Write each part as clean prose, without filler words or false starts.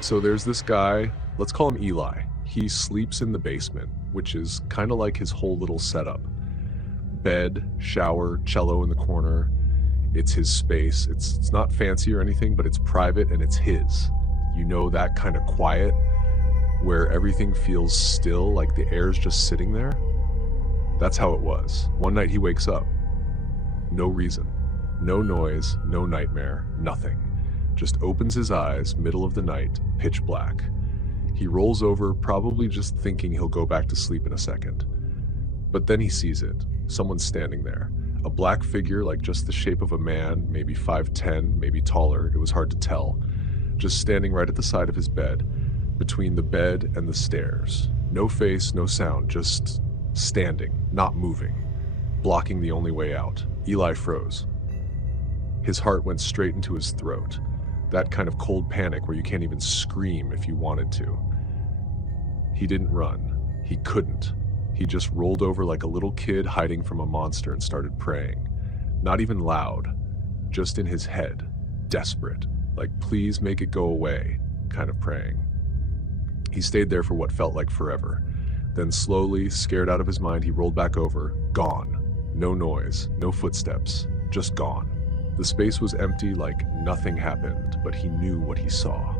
So there's this guy, let's call him Eli. He sleeps in the basement, which is kind of like his whole little setup. Bed, shower, cello in the corner. It's his space. It's not fancy or anything, but it's private and it's his. You know, that kind of quiet where everything feels still, like the air's just sitting there. That's how it was. One night he wakes up. No reason. No noise, no nightmare, nothing. Just opens his eyes, middle of the night, pitch black. He rolls over, probably just thinking he'll go back to sleep in a second. But then he sees it. Someone's standing there. A black figure, like just the shape of a man, maybe 5'10", maybe taller, it was hard to tell. Just standing right at the side of his bed, between the bed and the stairs. No face, no sound, just standing, not moving, blocking the only way out. Eli froze. His heart went straight into his throat. That kind of cold panic where you can't even scream if you wanted to. He didn't run. He couldn't. He just rolled over like a little kid hiding from a monster and started praying. Not even loud, just in his head, desperate, like please make it go away, kind of praying. He stayed there for what felt like forever. Then slowly, scared out of his mind, he rolled back over, gone. No noise, no footsteps, just gone. The space was empty, like nothing happened, but he knew what he saw.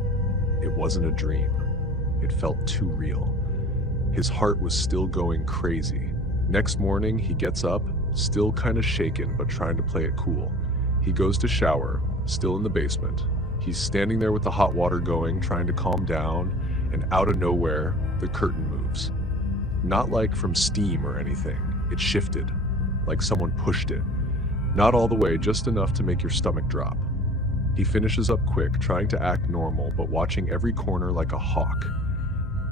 It wasn't a dream. It felt too real. His heart was still going crazy. Next morning, he gets up, still kind of shaken, but trying to play it cool. He goes to shower, still in the basement. He's standing there with the hot water going, trying to calm down, and out of nowhere, the curtain moves. Not like from steam or anything. It shifted, like someone pushed it. Not all the way, just enough to make your stomach drop. He finishes up quick, trying to act normal, but watching every corner like a hawk.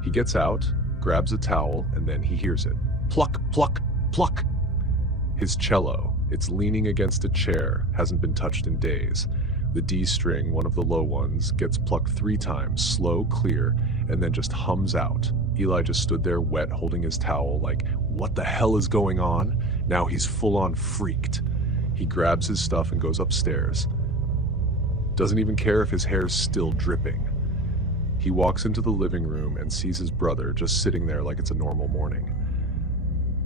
He gets out, grabs a towel, and then he hears it. Pluck, pluck, pluck! His cello, it's leaning against a chair, hasn't been touched in days. The D string, one of the low ones, gets plucked 3 times, slow, clear, and then just hums out. Eli just stood there wet, holding his towel, like, what the hell is going on? Now he's full-on freaked. He grabs his stuff and goes upstairs. Doesn't even care if his hair's still dripping. He walks into the living room and sees his brother just sitting there like it's a normal morning.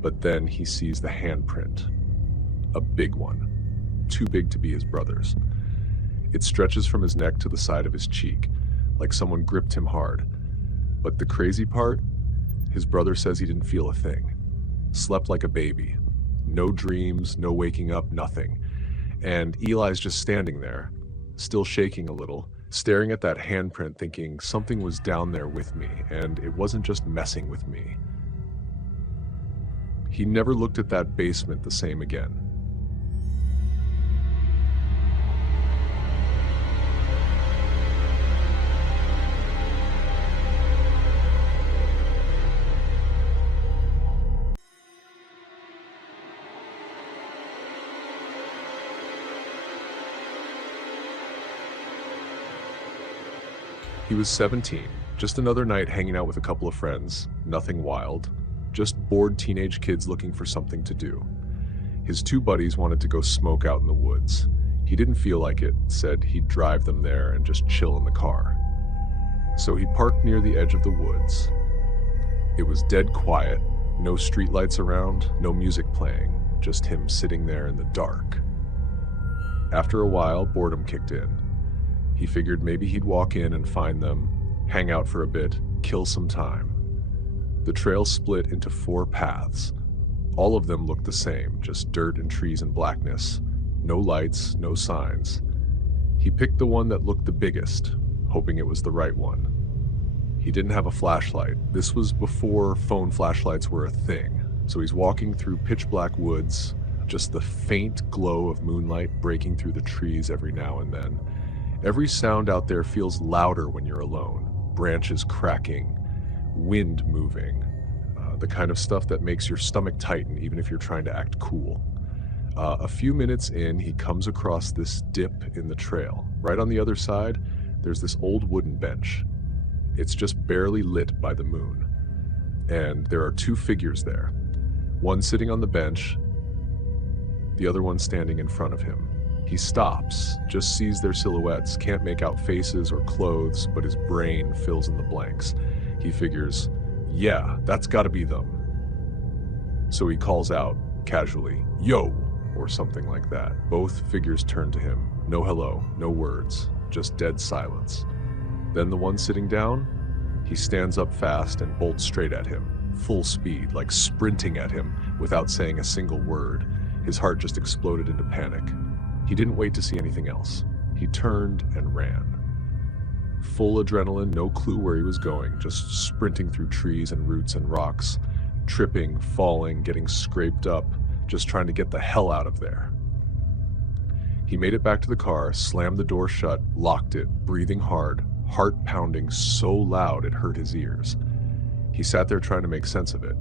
But then he sees the handprint. A big one. Too big to be his brother's. It stretches from his neck to the side of his cheek, like someone gripped him hard. But the crazy part? His brother says he didn't feel a thing. Slept like a baby. No dreams, no waking up, nothing. And Eli's just standing there, still shaking a little, staring at that handprint thinking something was down there with me, and it wasn't just messing with me. He never looked at that basement the same again. He was 17, just another night hanging out with a couple of friends, nothing wild, just bored teenage kids looking for something to do. His 2 buddies wanted to go smoke out in the woods. He didn't feel like it, said he'd drive them there and just chill in the car. So he parked near the edge of the woods. It was dead quiet, no streetlights around, no music playing, just him sitting there in the dark. After a while, boredom kicked in. He figured maybe he'd walk in and find them, hang out for a bit, kill some time. The trail split into 4 paths. All of them looked the same, just dirt and trees and blackness. No lights, no signs. He picked the one that looked the biggest, hoping it was the right one. He didn't have a flashlight. This was before phone flashlights were a thing. So he's walking through pitch black woods, just the faint glow of moonlight breaking through the trees every now and then. Every sound out there feels louder when you're alone. Branches cracking, wind moving, the kind of stuff that makes your stomach tighten even if you're trying to act cool. A few minutes in, he comes across this dip in the trail. Right on the other side, there's this old wooden bench. It's just barely lit by the moon. And there are 2 figures there. One sitting on the bench, the other one standing in front of him. He stops, just sees their silhouettes, can't make out faces or clothes, but his brain fills in the blanks. He figures, yeah, that's gotta be them. So he calls out, casually, yo, or something like that. Both figures turn to him. No hello, no words, just dead silence. Then the one sitting down, he stands up fast and bolts straight at him, full speed, like sprinting at him without saying a single word. His heart just exploded into panic. He didn't wait to see anything else. He turned and ran. Full adrenaline, no clue where he was going, just sprinting through trees and roots and rocks, tripping, falling, getting scraped up, just trying to get the hell out of there. He made it back to the car, slammed the door shut, locked it, breathing hard, heart pounding so loud it hurt his ears. He sat there trying to make sense of it.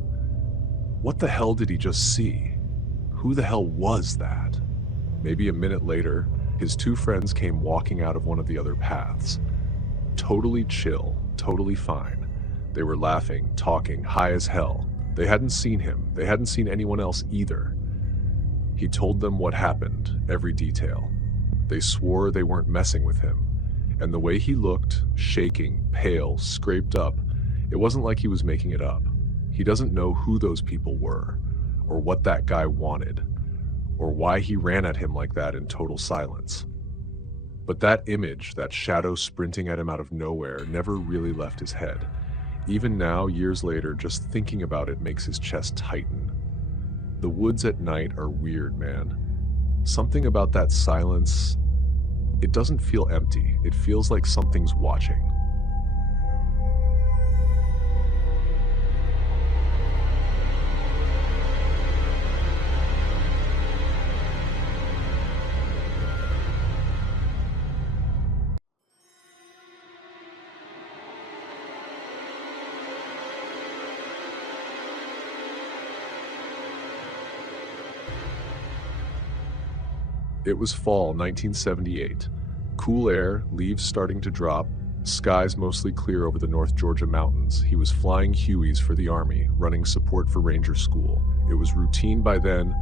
What the hell did he just see? Who the hell was that? Maybe a minute later, his two friends came walking out of one of the other paths. Totally chill, totally fine. They were laughing, talking, high as hell. They hadn't seen him. They hadn't seen anyone else either. He told them what happened, every detail. They swore they weren't messing with him. And the way he looked, shaking, pale, scraped up, it wasn't like he was making it up. He doesn't know who those people were, or what that guy wanted, or why he ran at him like that in total silence. But that image, that shadow sprinting at him out of nowhere, never really left his head. Even now, years later, just thinking about it makes his chest tighten. The woods at night are weird, man. Something about that silence, it doesn't feel empty. It feels like something's watching. It was fall 1978. Cool air, leaves starting to drop, skies mostly clear over the North Georgia mountains. He was flying Hueys for the Army, running support for Ranger School. It was routine by then.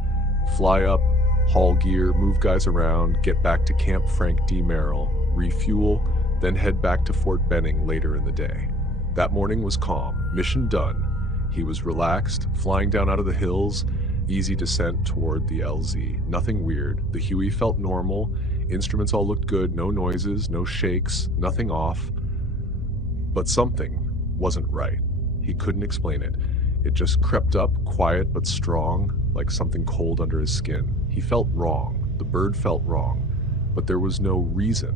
Fly up, haul gear, move guys around, get back to Camp Frank D. Merrill, refuel, then head back to Fort Benning later in the day. That morning was calm, mission done. He was relaxed, flying down out of the hills, easy descent toward the LZ. Nothing weird. The Huey felt normal. Instruments all looked good. No noises, no shakes, nothing off. But something wasn't right. He couldn't explain it. It just crept up, quiet but strong, like something cold under his skin. He felt wrong. The bird felt wrong. But there was no reason.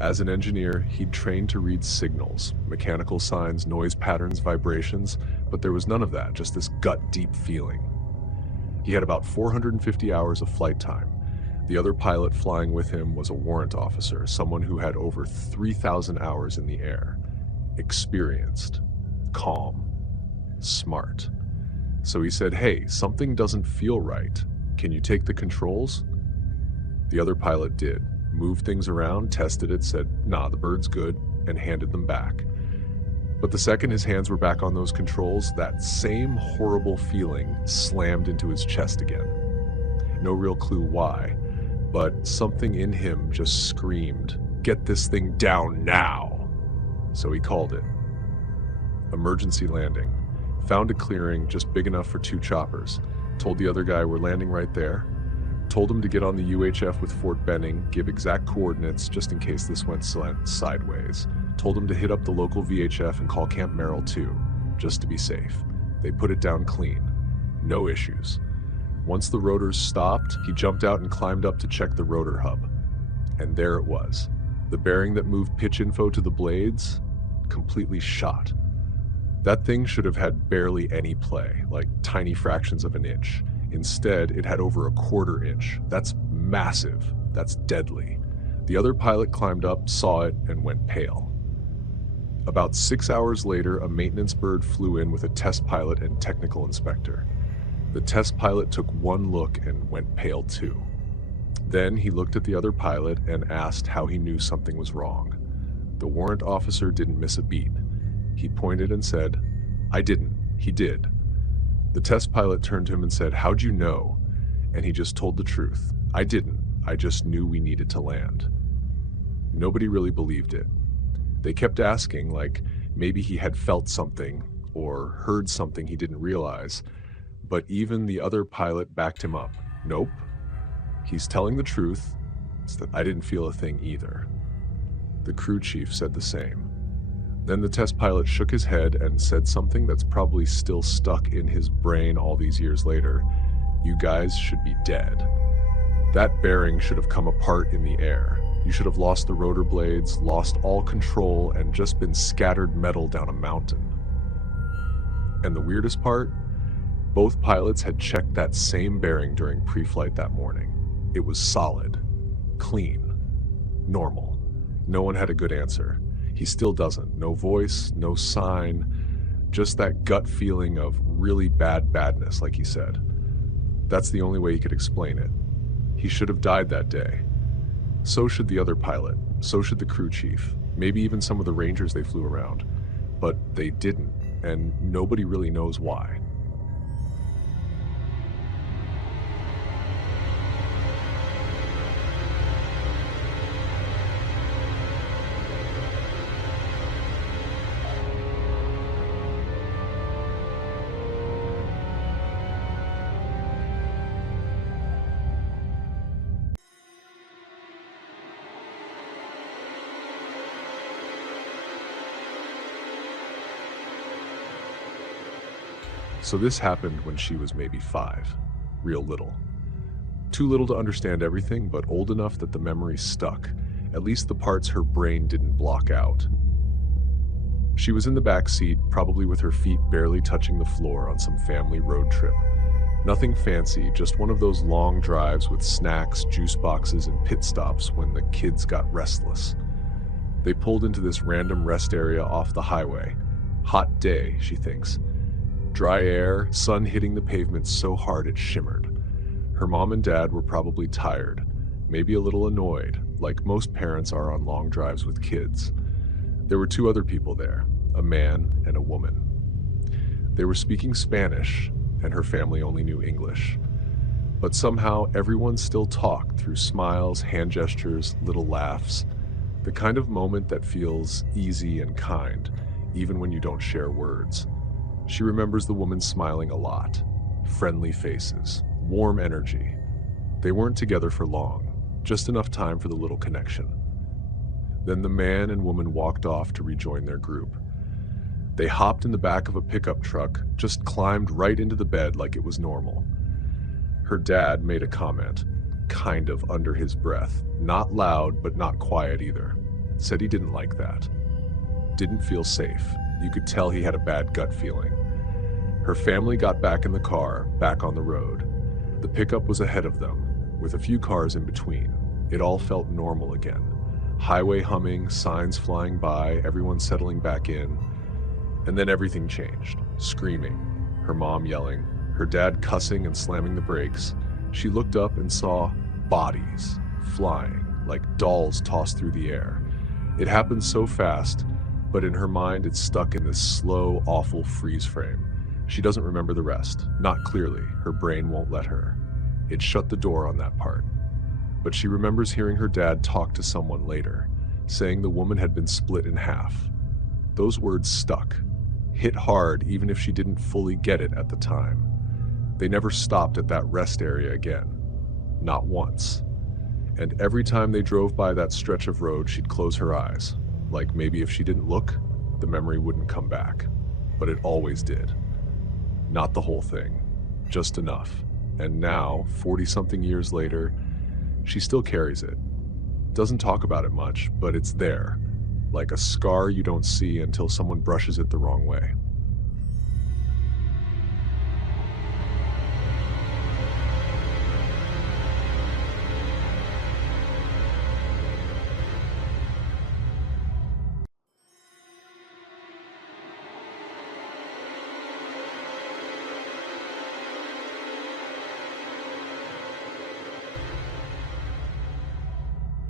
As an engineer, he'd trained to read signals, mechanical signs, noise patterns, vibrations, but there was none of that, just this gut-deep feeling. He had about 450 hours of flight time. The other pilot flying with him was a warrant officer, someone who had over 3,000 hours in the air. Experienced, calm, smart. So he said, "Hey, something doesn't feel right. Can you take the controls?" The other pilot did, moved things around, tested it, said, "Nah, the bird's good," and handed them back. But the second his hands were back on those controls, that same horrible feeling slammed into his chest again. No real clue why, but something in him just screamed, "Get this thing down now!" So he called it. Emergency landing. Found a clearing just big enough for 2 choppers. Told the other guy we're landing right there. Told him to get on the UHF with Fort Benning, give exact coordinates just in case this went sideways. Told him to hit up the local VHF and call Camp Merrill too, just to be safe. They put it down clean. No issues. Once the rotors stopped, he jumped out and climbed up to check the rotor hub. And there it was. The bearing that moved pitch info to the blades, completely shot. That thing should have had barely any play, like tiny fractions of an inch. Instead, it had over a 1/4 inch. That's massive. That's deadly. The other pilot climbed up, saw it, and went pale. About 6 hours later, a maintenance bird flew in with a test pilot and technical inspector. The test pilot took one look and went pale too. Then he looked at the other pilot and asked how he knew something was wrong. The warrant officer didn't miss a beat. He pointed and said, "I didn't. He did." The test pilot turned to him and said, "How'd you know?" And he just told the truth. "I didn't. I just knew we needed to land. Nobody really believed it. They kept asking, like maybe he had felt something or heard something he didn't realize, but even the other pilot backed him up. Nope, he's telling the truth. It's that I didn't feel a thing either. The crew chief said the same. Then the test pilot shook his head and said something that's probably still stuck in his brain all these years later. You guys should be dead. That bearing should have come apart in the air. You should have lost the rotor blades, lost all control, and just been scattered metal down a mountain. And the weirdest part? Both pilots had checked that same bearing during pre-flight that morning. It was solid, clean, normal. No one had a good answer. He still doesn't. No voice, no sign, just that gut feeling of really bad badness, like he said. That's the only way he could explain it. He should have died that day. So should the other pilot. So should the crew chief. Maybe even some of the Rangers they flew around. But they didn't, and nobody really knows why. So this happened when she was maybe 5. Real little. Too little to understand everything, but old enough that the memory stuck, at least the parts her brain didn't block out. She was in the back seat, probably with her feet barely touching the floor on some family road trip. Nothing fancy, just one of those long drives with snacks, juice boxes, and pit stops when the kids got restless. They pulled into this random rest area off the highway. Hot day, she thinks. Dry air, sun hitting the pavement so hard it shimmered. Her mom and dad were probably tired, maybe a little annoyed, like most parents are on long drives with kids. There were 2 other people there, a man and a woman. They were speaking Spanish, and her family only knew English. But somehow everyone still talked through smiles, hand gestures, little laughs. The kind of moment that feels easy and kind, even when you don't share words. She remembers the woman smiling a lot. Friendly faces, warm energy. They weren't together for long, just enough time for the little connection. Then the man and woman walked off to rejoin their group. They hopped in the back of a pickup truck, just climbed right into the bed like it was normal. Her dad made a comment, kind of under his breath, not loud but not quiet either. Said he didn't like that. Didn't feel safe. You could tell he had a bad gut feeling. Her family got back in the car, back on the road. The pickup was ahead of them, with a few cars in between. It all felt normal again. Highway humming, signs flying by, everyone settling back in. And then everything changed. Screaming, her mom yelling, her dad cussing and slamming the brakes. She looked up and saw bodies flying, like dolls tossed through the air. It happened so fast, but in her mind it's stuck in this slow, awful freeze frame. She doesn't remember the rest, not clearly. Her brain won't let her. It shut the door on that part. But she remembers hearing her dad talk to someone later, saying the woman had been split in half. Those words stuck, hit hard even if she didn't fully get it at the time. They never stopped at that rest area again. Not once. And every time they drove by that stretch of road, she'd close her eyes. Like maybe if she didn't look, the memory wouldn't come back. But it always did. Not the whole thing, just enough. And now, 40-something years later, she still carries it. Doesn't talk about it much, but it's there. Like a scar you don't see until someone brushes it the wrong way.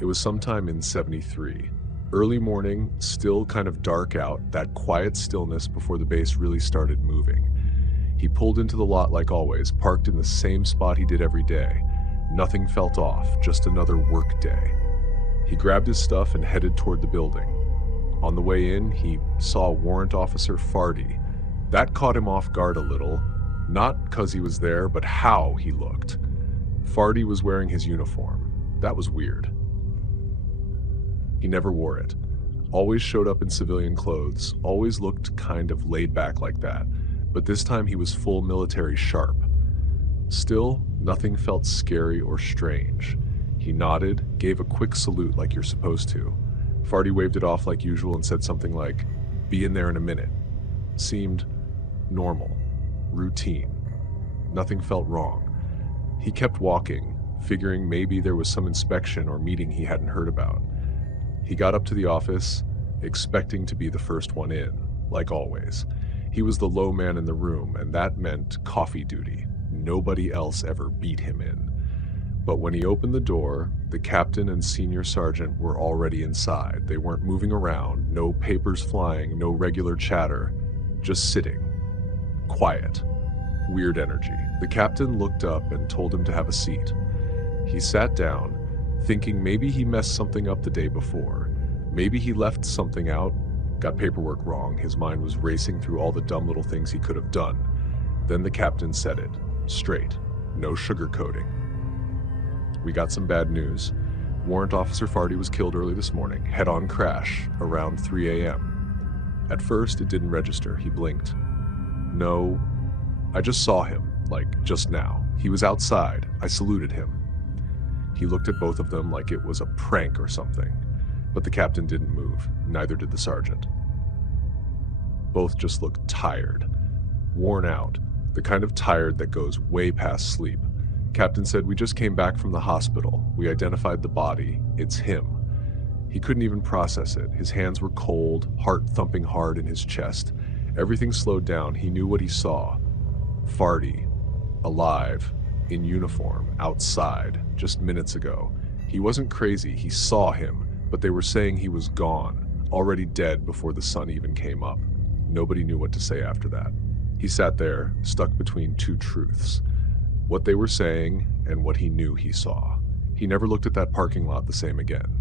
It was sometime in '73. Early morning, still kind of dark out, that quiet stillness before the base really started moving. He pulled into the lot like always, parked in the same spot he did every day. Nothing felt off, just another work day. He grabbed his stuff and headed toward the building. On the way in, he saw Warrant Officer Fardy. That caught him off guard a little, not because he was there, but how he looked. Fardy was wearing his uniform. That was weird. He never wore it. Always showed up in civilian clothes, always looked kind of laid back like that, but this time he was full military sharp. Still, nothing felt scary or strange. He nodded, gave a quick salute like you're supposed to. Fardy waved it off like usual and said something like, "Be in there in a minute." Seemed normal, routine. Nothing felt wrong. He kept walking, figuring maybe there was some inspection or meeting he hadn't heard about. He got up to the office, expecting to be the first one in, like always. He was the low man in the room, and that meant coffee duty. Nobody else ever beat him in. But when he opened the door, the captain and senior sergeant were already inside. They weren't moving around, no papers flying, no regular chatter, just sitting. Quiet. Weird energy. The captain looked up and told him to have a seat. He sat down, thinking maybe he messed something up the day before. Maybe he left something out, got paperwork wrong. His mind was racing through all the dumb little things he could have done. Then the captain said it, straight, no sugarcoating. "We got some bad news. Warrant Officer Fardy was killed early this morning, head-on crash, around 3 a.m. At first, it didn't register. He blinked. "No, I just saw him, like just now. He was outside. I saluted him." He looked at both of them like it was a prank or something, but the captain didn't move, neither did the sergeant. Both just looked tired, worn out, the kind of tired that goes way past sleep. Captain said, "We just came back from the hospital. We identified the body. It's him." He couldn't even process it. His hands were cold, heart thumping hard in his chest. Everything slowed down. He knew what he saw. Fardy, alive, in uniform, outside, just minutes ago. He wasn't crazy. He saw him, but they were saying he was gone, already dead before the sun even came up. Nobody knew what to say after that. He sat there, stuck between two truths. What they were saying and what he knew he saw. He never looked at that parking lot the same again.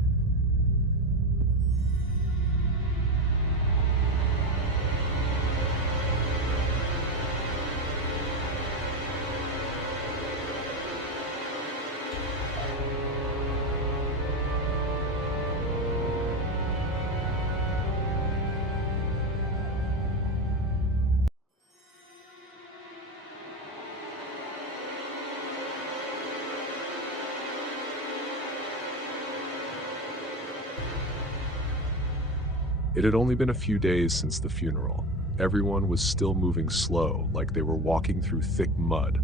It had only been a few days since the funeral. Everyone was still moving slow, like they were walking through thick mud.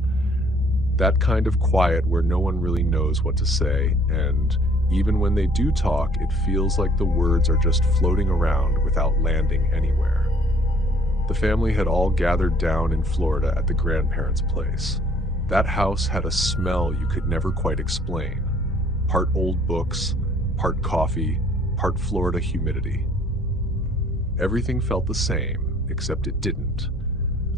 That kind of quiet where no one really knows what to say, and even when they do talk, it feels like the words are just floating around without landing anywhere. The family had all gathered down in Florida at the grandparents' place. That house had a smell you could never quite explain. Part old books, part coffee, part Florida humidity. Everything felt the same, except it didn't.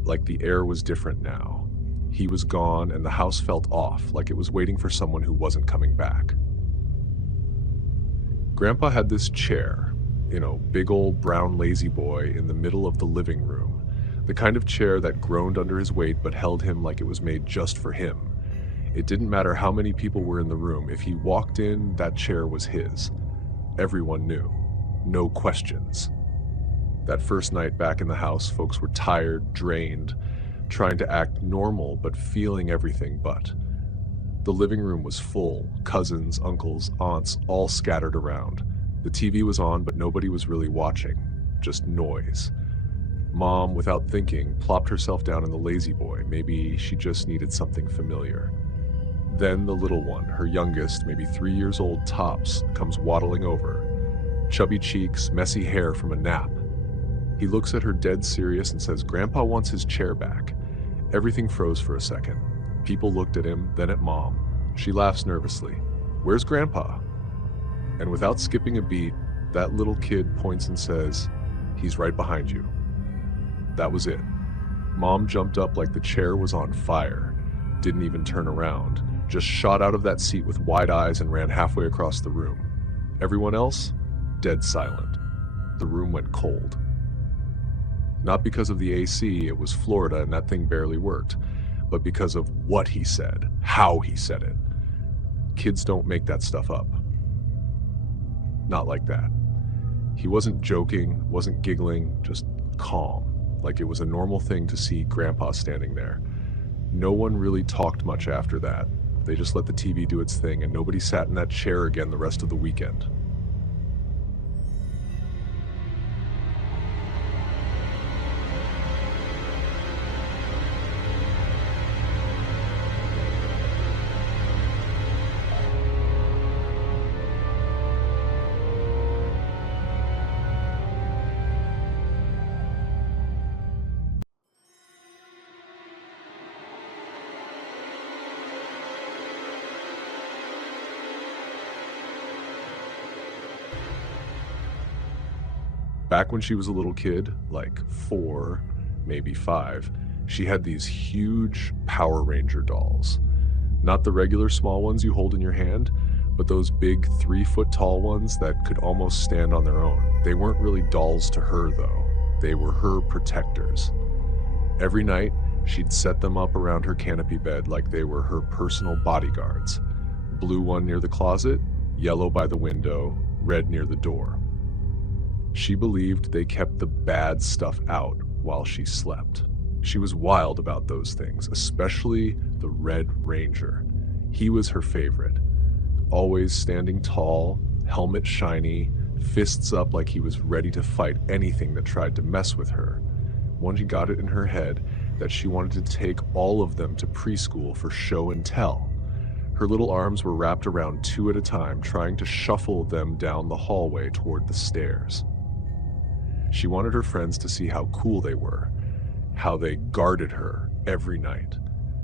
Like the air was different now. He was gone, and the house felt off, like it was waiting for someone who wasn't coming back. Grandpa had this chair, big old brown lazy boy in the middle of the living room. The kind of chair that groaned under his weight but held him like it was made just for him. It didn't matter how many people were in the room. If he walked in, that chair was his. Everyone knew. No questions. That first night back in the house, folks were tired, drained, trying to act normal, but feeling everything but. The living room was full, cousins, uncles, aunts, all scattered around. The TV was on, but nobody was really watching, just noise. Mom, without thinking, plopped herself down in the lazy boy. Maybe she just needed something familiar. Then the little one, her youngest, maybe 3 years old tops, comes waddling over. Chubby cheeks, messy hair from a nap. He looks at her dead serious and says, "Grandpa wants his chair back." Everything froze for a second. People looked at him, then at Mom. She laughs nervously. "Where's Grandpa?" And without skipping a beat, that little kid points and says, "He's right behind you." That was it. Mom jumped up like the chair was on fire. didn't even turn around, just shot out of that seat with wide eyes and ran halfway across the room. Everyone else, dead silent. The room went cold. Not because of the AC, it was Florida and that thing barely worked, but because of what he said, how he said it. Kids don't make that stuff up. Not like that. He wasn't joking, wasn't giggling, just calm, like it was a normal thing to see Grandpa standing there. No one really talked much after that. They just let the TV do its thing, and nobody sat in that chair again the rest of the weekend. Back when she was a little kid, like 4, maybe 5, she had these huge Power Ranger dolls. Not the regular small ones you hold in your hand, but those big 3-foot tall ones that could almost stand on their own. They weren't really dolls to her, though. They were her protectors. Every night, she'd set them up around her canopy bed like they were her personal bodyguards. Blue one near the closet, yellow by the window, red near the door. She believed they kept the bad stuff out while she slept. She was wild about those things, especially the Red Ranger. He was her favorite. Always standing tall, helmet shiny, fists up like he was ready to fight anything that tried to mess with her. Once she got it in her head that she wanted to take all of them to preschool for show and tell. Her little arms were wrapped around 2 at a time, trying to shuffle them down the hallway toward the stairs. She wanted her friends to see how cool they were, how they guarded her every night.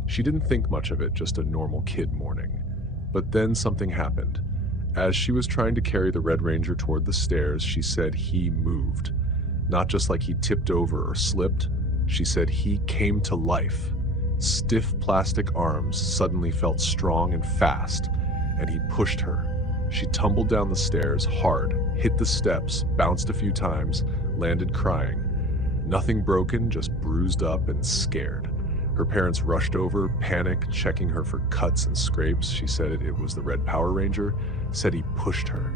She didn't think much of it, just a normal kid morning. But then something happened. As she was trying to carry the Red Ranger toward the stairs, she said he moved. Not just like he tipped over or slipped. She said he came to life. Stiff plastic arms suddenly felt strong and fast, and he pushed her. She tumbled down the stairs hard, hit the steps, bounced a few times, landed crying. Nothing broken, just bruised up and scared. Her parents rushed over, panic, checking her for cuts and scrapes. She said it was the Red Power Ranger, said he pushed her.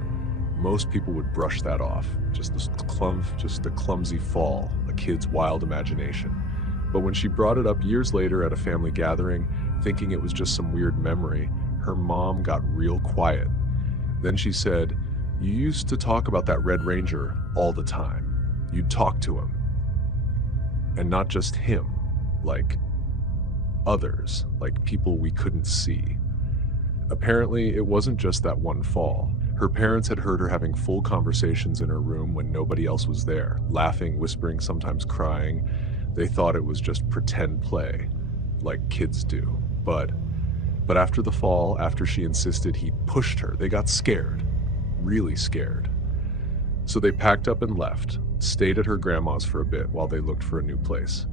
Most people would brush that off, just the clumsy fall, a kid's wild imagination. But when she brought it up years later at a family gathering, thinking it was just some weird memory, her mom got real quiet. Then she said, "You used to talk about that Red Ranger all the time. You'd talk to him. And not just him, like others, like people we couldn't see." Apparently, it wasn't just that one fall. Her parents had heard her having full conversations in her room when nobody else was there, laughing, whispering, sometimes crying. They thought it was just pretend play, like kids do. But after the fall, after she insisted he pushed her, they got scared, really scared. So they packed up and left, stayed at her grandma's for a bit while they looked for a new place.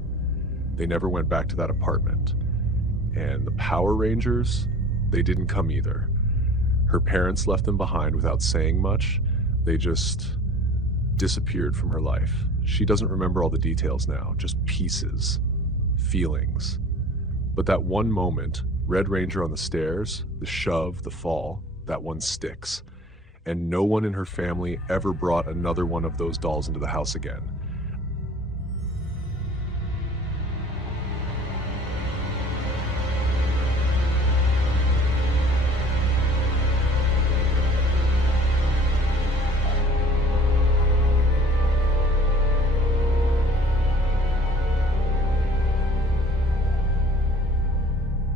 They never went back to that apartment. And the Power Rangers, they didn't come either. Her parents left them behind without saying much. They just disappeared from her life. She doesn't remember all the details now, just pieces, feelings. But that one moment, Red Ranger on the stairs, the shove, the fall, that one sticks. And no one in her family ever brought another one of those dolls into the house again.